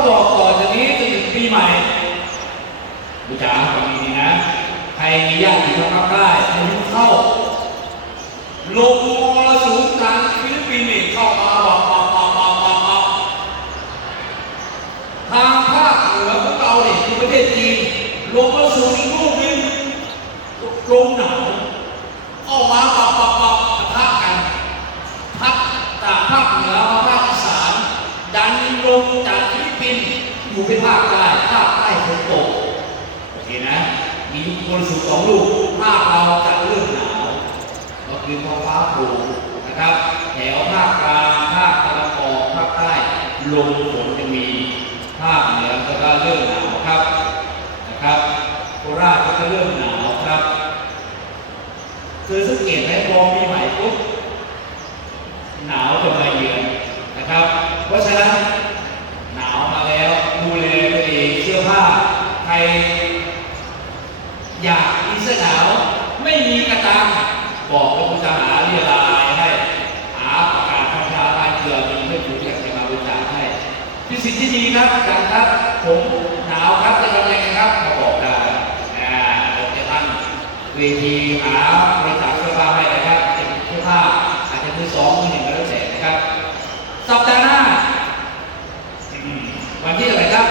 ็บอกต่อจากนี้จนถึงปีใหม่บูชาคฟังดีนะ ใครมีญาติอยู่ทางภาคใต้ให้เข้า ลงมรสูงทางฟิลิปปินส์เข้ามาบอกมามามามาอาทางภาคเหนือของเราเนี่ยคือประเทศจีนลงมรสุมอีกลูกนึงลมหนาวออกมาปับปับปับกระทะกันพัดจากภาคเหนือมาภาคอีสานดันลงจาก นอยู่เป็นภาคใต้ภาคใต้ฝนตกโอเคนะ มีมรสุมสองลูกภาคเราจะเริ่มหนาวก็คือท้อฟ้าโปร่งนะครับ แถวภาคกลางภาคตะวันออกภาคใต้ลมฝนจะมีภาคเหนือก็เริ่มหนาวครับนะครับโคราชก็จะเริ่มหนาวครับคือสังเกตไหมพอมีใหม่ปุ๊บหนาวจะมาเยือนนะครับ เพราะฉะนั้นหนาวมาแล้วดูแลตัวเองเสื้อผ้าใคร อยากมีเสื้อหนาวไม่มีกระตังบอกว่าคุณจะหาเรียลายให้หาประกาศทางชาทางเกลือมีไม่ถูกอยากจะมาบริจาคให้ที่สิ่งที่ดีครับอาจารย์ครับ ผมหนาวครับจะทำยังไงครับเขาบอกได้อ่าผมจะตั้งเวทีหาบริจาคเสื้อผ้าให้นะครับจะเป็นเสื้อผ้าอาจจะมือสองมือหนึ่งก็แล้วแต่นะครับ สัปดาห์หน้าวันที่อะไรครับ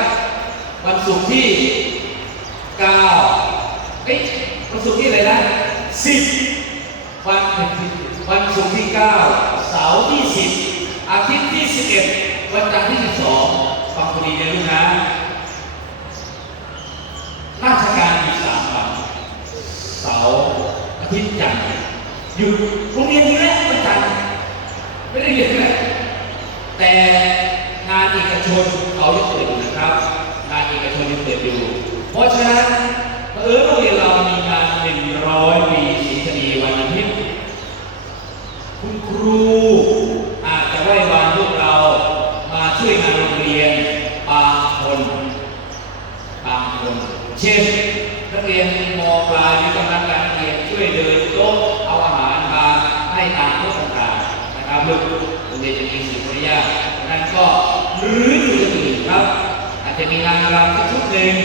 วันศุกร์ที่เก้า เอ้ยวันศุกร์ที่อะไรนะสิบวันวันศุกร์ที่เก้าเสาร์ที่สิบอาทิตย์ที่สิบเอ็ดวันจันทร์ที่สิบสองฟังพอดีนะลูกนะราชการมีสามวันเสาร์อาทิตย์จันทร์หยุดโรงเรียนอยู่แล้ววันจันทร์ไม่ได้เรียนแล้วแต่งานเอกชนเขายังเปิดอยู่นะครับ งานเอกชนยังเปิดอยู่ เพราะฉะนั้น เออโรงเรียนเรามีงานหนึ่งร้อยปีศรีคดีวันอาทิตย์คุณครูอาจจะไหว้วานพวกเรามาช่วยงานโรงเรียนบางคนบางคนเช่นนักเรียนมปลายหรือกำลังการเรียนช่วยเดินโต๊ะเอาอาหารมาให้ตามโต๊ะต่างๆนะครับลูกโรงเรียนจะมีสิ่งมารยานั้นก็หรืออื่นครับ อาจจะมีนางรำสักชุดหนึ่ง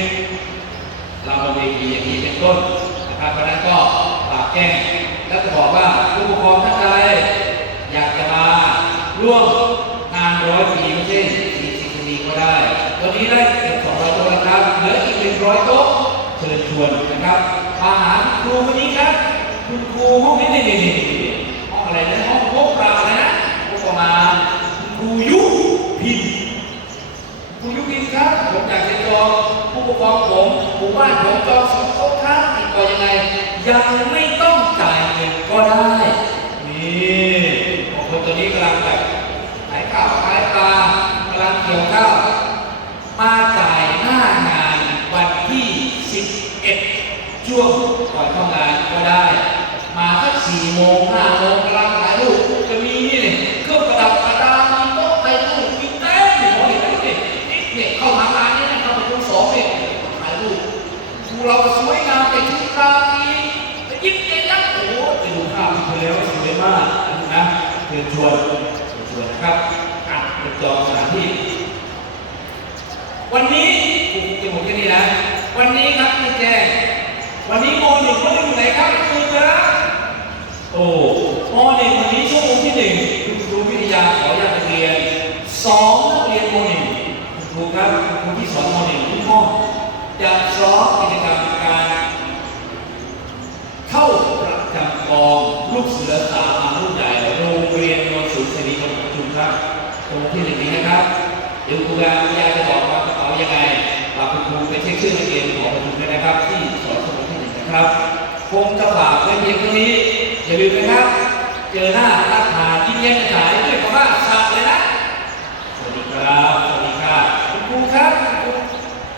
เราบนเวทีอย่างนี้เป็นต้นนะครับเพราะนั้นก็ฝากแจ้งแล้วก็บอกว่าผู้ปกครองท่านใดอยากจะมาร่วมงานร้อยปีไม่ใช่สี่สิบปีก็ได้วันนี้ได้เกือบสองร้อยโต๊ะแล้วครับเหลืออีกหนึ่งร้อยโต๊ะเชิญชวนนะครับมาหาครูคนนี้ครับคุณครูห้องนี้นี่นี่ห้องอะไรนะห้องพบราอะไรนะพบประมาณคุณครูยุพิน คุณยุพินครับ ผมอยากจะจองผู้ปกครองผมหมู่บ้านผม จองสองโต๊ะครับติดต่อยังไงยังไม่ต้องจ่ายเงินก็ได้ นี่บางคนตอนนี้กำลังแบบขายข้าวขายปลากำลังเกี่ยวข้าวมาจ่ายหน้างานวันที่ 11 ช่วงก่อนเข้างานก็ได้ มาสัก4โมง5โมง เราสวยงามแต่ชุดราตรีแต่ยิ้มเย็นยักโอ้โหไปดูภาพที่เธอแล้วสวยมากนะเชิญชวนเชิญชวนครับอะเป็นจองสถานที่ วันนี้ผมจะหมดแค่นี้นะ วันนี้ครับพี่แจ้วันนี้โมหนึ่งเขาอยู่ไหนครับคุณนะโอ้โมหนึ่งวันนี้ชั่วโมงที่หนึ่งคุณครูวิทยาขอ ที่หนึ่งนี้นะครับเดี๋ยวครูบาอาจารจะบอกว่ากระเป๋ายังไงเราคุณครูไปเช็คชื่อนักเรียนของคุณด้นะครับ ที่สอนสมุดที่หนึ่งนะครับคงจะฝากไว้เพียงเท่านี้อย่าลืมนะครับ เจอหน้าทักทายยิ้มแย้มสายด้วยคำว่าสวัเลยนะสวัสดีครับสวัสดีครับคุณครูครับคุณผู้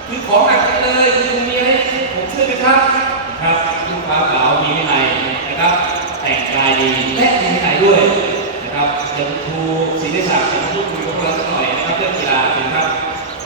คือของหนักเลยคุณครูมีอะไรผมช่วยไหมครับครับลูกค้าขาวมีวินัยนะครับ แต่งกายดีและมีวินัยด้วยนะครับเดี๋ยวคุณครู ได้ถามพูดคุย